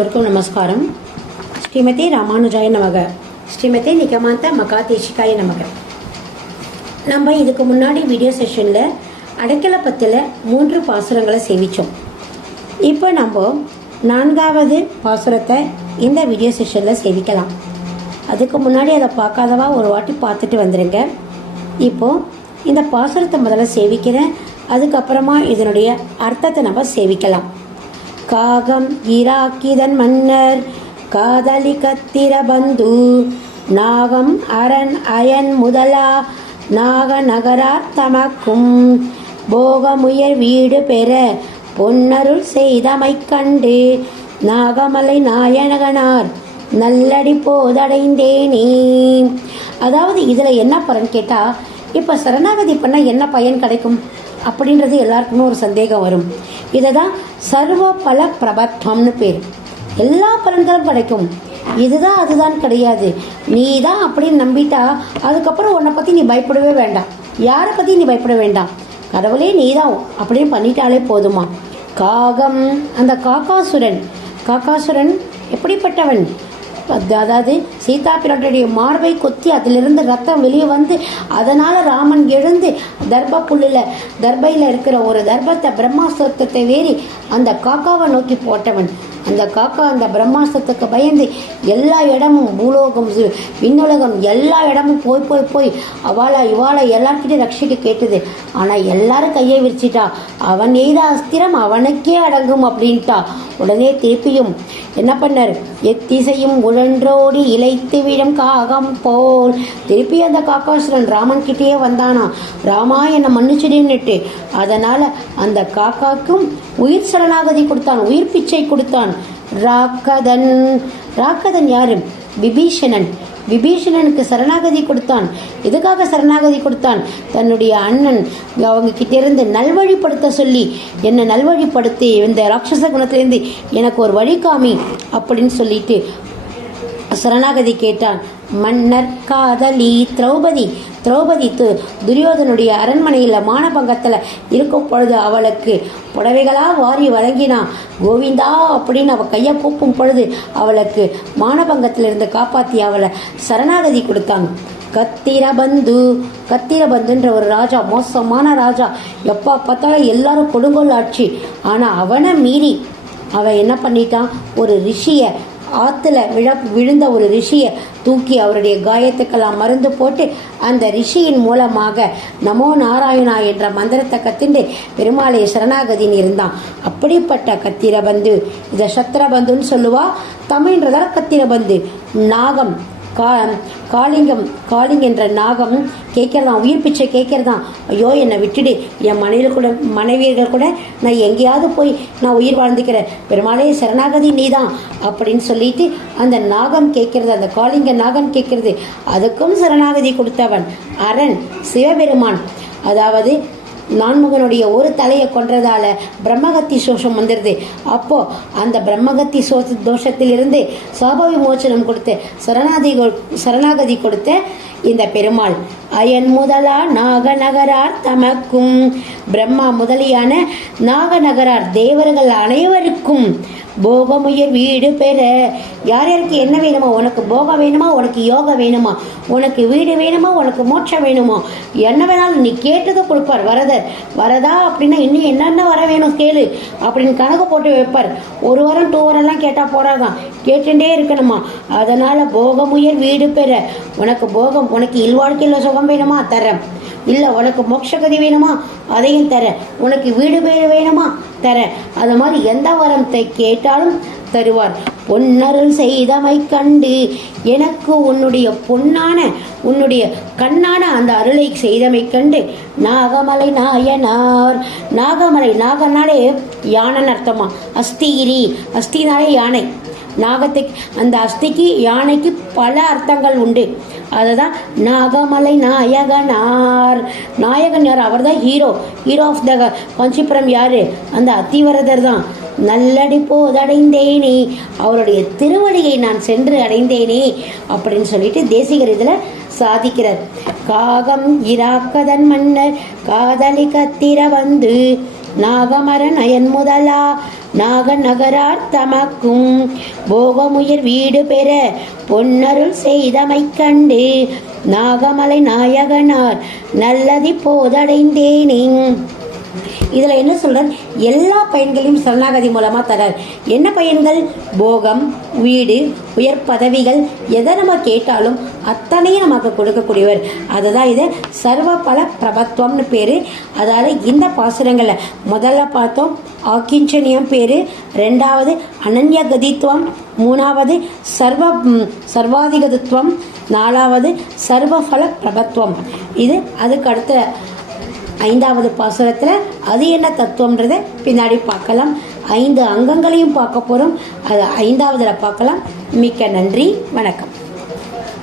எல்லோருக்கும் நமஸ்காரம். ஸ்ரீமதி ராமானுஜாய நமக. ஸ்ரீமதி நிகமாந்த மகாதேசிகாய நமக. நம்ம இதுக்கு முன்னாடி வீடியோ செஷனில் அடைக்கலை பத்தில் மூன்று பாசுரங்களை சேவித்தோம் இப்போ நம்ம நான்காவது பாசுரத்தை இந்த வீடியோ செஷனில் சேவிக்கலாம். அதுக்கு முன்னாடி அதை பார்க்காதவா ஒரு வாட்டி பார்த்துட்டு வந்துடுங்க இப்போது இந்த பாசுரத்தை முதல்ல சேவிக்கிறேன். அதுக்கப்புறமா இதனுடைய அர்த்தத்தை நம்ம சேவிக்கலாம். காகம் இராக்கிதன் மன்னர் காதலி கத்திர பந்து நாகம் அரண் அயன் முதலா நாக நகரா தமக்கும். போகமுயர் வீடு பெற பொன்னருள் செய்தமை கண்டு நாகமலை நாயனகனார் நல்லடி போதடைந்தேனே. அதாவது இதில் என்ன பலன் கேட்டால் இப்போ சரணாகதி பண்ணால் என்ன பயன் கிடைக்கும்? அப்படின்றது எல்லாருக்குமே ஒரு சந்தேகம் வரும். இதை தான் சர்வ பல பிரபத்வம்னு பேர். எல்லா பலன்களும் கிடைக்கும் இதுதான் அதுதான் கிடையாது. நீ தான் அப்படின்னு நம்பிட்டா அதுக்கப்புறம் உன்னை பற்றி நீ பயப்படவே வேண்டாம். யாரை பற்றி நீ பயப்பட வேண்டாம்? கடவுளே நீ தான் அப்படின்னு பண்ணிட்டாலே போதுமா? காகம் அந்த காக்காசுரன். காக்காசுரன் எப்படிப்பட்டவன்? அது- அதாவது சீதா பிராட்டியுடைய மார்பை கொத்தி அதிலிருந்து ரத்தம் வெளியே வந்து அதனால் ராமன் எழுந்து தர்ப புல்லில் தர்பையில் இருக்கிற ஒரு தர்பத்தை பிரம்மாஸ்திரத்தை வேறி அந்த காக்காவை நோக்கி போட்டவன். அந்த காக்கா அந்த பிரம்மாஸ்திரத்துக்கு பயந்து எல்லா இடமும் பூலோகம் விண்ணுலகம் எல்லா இடமும் போய் போய் போய் அவளை இவாளை எல்லார்கிட்டையும் ரட்சிக்க கேட்டது. ஆனால் எல்லாரும் கையை விரிச்சிட்டா. அவன் எய்த அஸ்திரம் அவனுக்கே அடங்கும் அப்படின்ட்டா. உடனே திருப்பியும் என்ன பண்ணார்? எத்திசையும் உழன்றோடி இழைத்து விடும் காகம் போல். திருப்பி அந்த காக்காசுரன் ராமன் கிட்டேயே வந்தானா. ராமா என்னை மன்னிச்சிடுன்னுட்டு. அதனால் அந்த காக்காக்கும் உயிர் சரணாகதி கொடுத்தான் உயிர் பிச்சை கொடுத்தான். ராக்கதன். ராக்கதன் யாரு? விபீஷணன். விபீஷணனுக்கு சரணாகதி கொடுத்தான். எதுக்காக சரணாகதி கொடுத்தான்? தன்னுடைய அண்ணன் அவங்க கிட்டேருந்து நல்வழிப்படுத்த சொல்லி என்னை நல்வழிப்படுத்தி இந்த ராட்சச குணத்திலேருந்து எனக்கு ஒரு வழி காமி அப்படின்னு சொல்லிட்டு சரணாகதி கேட்டான். மன்னர் காதலி திரௌபதி. திரௌபதி து துரியோதனுடைய அரண்மனையில் மானபங்கத்தில் இருக்கும் பொழுது அவளுக்கு புடவைகளாக வாரி வழங்கினான் கோவிந்தா அப்படின்னு அவள் கையை கூப்பும் பொழுது அவளுக்கு மானபங்கத்தில் இருந்து காப்பாற்றி அவளை சரணாகதி கொடுத்தாங்க கத்திரபந்து கத்திரபந்துன்ற ஒரு ராஜா மோசமான ராஜா. எப்போ பார்த்தாலும் எல்லாரும் கொடுங்கோல் ஆட்சி. ஆனால் அவனை மீறி அவன் என்ன பண்ணிட்டான்? ஒரு ரிஷியை ஆற்றுல விழ விழுந்த ஒரு ரிஷியை தூக்கி அவருடைய காயத்துக்கெல்லாம் மருந்து போட்டு அந்த ரிஷியின் மூலமாக நமோ நாராயணா என்ற மந்திரத்தை கத்திண்டு பெருமாளை சரணாகதின்னு இருந்தான். அப்படிப்பட்ட கத்திரபந்து இதை சத்திரபந்துன்னு சொல்லுவா? தமிழ்ன்றதால் கத்திரபந்து. நாகம். கா காளிங்கம் காளிங் என்ற நாகம் கேட்கறதான் உயிர் பிச்சை கேட்கறதான் ஐயோ என்னை விட்டுடு. என் மனைவியில் கூட மனைவியர்கள் கூட நான் எங்கேயாவது போய் நான் உயிர் வாழ்ந்துக்கிறேன். பெருமாளே சரணாகதி நீதான் அப்படின்னு சொல்லிட்டு அந்த நாகம் கேட்கறது அந்த காளிங்க நாகம் கேட்கறது. அதுக்கும் சரணாகதி கொடுத்தவன் அரண் சிவபெருமான். அதாவது நான்முகனுடைய ஒரு தலையை கொன்றதால பிரம்மகத்தி சோஷம் வந்துடுது அப்போ அந்த பிரம்மகத்தி சோ தோஷத்திலிருந்து சாப விமோச்சனம் கொடுத்து சரணாதி சரணாகதி கொடுத்து இந்த பெருமாள். அயன் முதலா நாகநகரார் தமக்கும். பிரம்மா முதலியான நாகநகரார் தேவர்கள் அனைவருக்கும் போகமுயர் வீடு பெற. யார் யாருக்கு என்ன வேணுமா உனக்கு போகம் வேணுமா உனக்கு யோகா வேணுமா உனக்கு வீடு வேணுமா உனக்கு மோட்சம் வேணுமா என்ன வேணாலும் நீ கேட்டதை கொடுப்பார் வரதர். வரதா அப்படின்னா இன்னும் என்னென்ன வர வேணும் கேளு. அப்படின்னு கணக்கு போட்டு வைப்பார். ஒரு வாரம் டூ வாரம்லாம் கேட்டால் போகிறாங்க கேட்டுட்டே இருக்கணுமா? அதனால போகமுயர் வீடு பெற. உனக்கு போகம் உனக்கு இல்வாழ்க்கையில் சுகம் வேணுமா? தரேன் இல்லை உனக்கு மோட்சகதி வேணுமா? அதையும் தரேன் உனக்கு வீடு பேர் வேணுமா? தரேன் அது மாதிரி எந்த வரத்தை கேட்டாலும் தருவார். பொன்னருள் செய்தமை கண்டு. எனக்கு உன்னுடைய பொன்னான உன்னுடைய கண்ணான அந்த அருளை செய்தமை கண்டு. நாகமலை நாயனார். நாகமலை நாகனாலே யானைன்னு அர்த்தமா? அஸ்திகிரி. அஸ்தினாலே யானை. நாகத்துக்கு அந்த அஸ்திக்கு யானைக்கு பல அர்த்தங்கள் உண்டு. அதுதான் நாகமலை நாயகனார். நாயகன் யார்? அவர் தான் hero hero of the Kanchipuram யார்? அந்த அத்திவரதர் தான். நல்லடி போதடைந்தேனே. அவருடைய திருவடியை நான் சென்று அடைந்தேனே அப்படின்னு சொல்லிட்டு தேசிகர் இதில் சாதிக்கிறார். காகம் இராக்கதன் மன்னர் காதலி கத்திர வந்து நாகமர நயன் முதலா நாக நகரார் தமக்கும் போகமுயர் வீடு பெற பொன்னருள் செய்தமை கண்டு நாகமலை நாயகனார் நல்லதி போதடைந்தேனே இதில் என்ன சொல்கிறார் எல்லா பயன்களையும் சரணாகதி மூலமாக தரார். என்ன பயன்கள்? போகம் வீடு உயர் பதவிகள் எதை நம்ம கேட்டாலும் அத்தனையும் நமக்கு கொடுக்கக்கூடியவர். அதுதான் இது சர்வ பல பிரபத்துவம்னு பேர். அதாவது இந்த பாசுரங்களில் முதல்ல பார்த்தோம் ஆக்கிஞ்சனியம் பேர். ரெண்டாவது அனன்ய கதித்துவம் மூணாவது சர்வ சர்வாதிகதித்துவம் நாலாவது சர்வபல பிரபத்துவம் இது அதுக்கு அடுத்த ஐந்தாவது பாசுரத்தில் அது என்ன தத்துவம்ன்றதை பின்னாடி பார்க்கலாம். ஐந்து அங்கங்களையும் பார்க்க போகிறோம் அது ஐந்தாவதில் பார்க்கலாம். மிக்க நன்றி. வணக்கம்.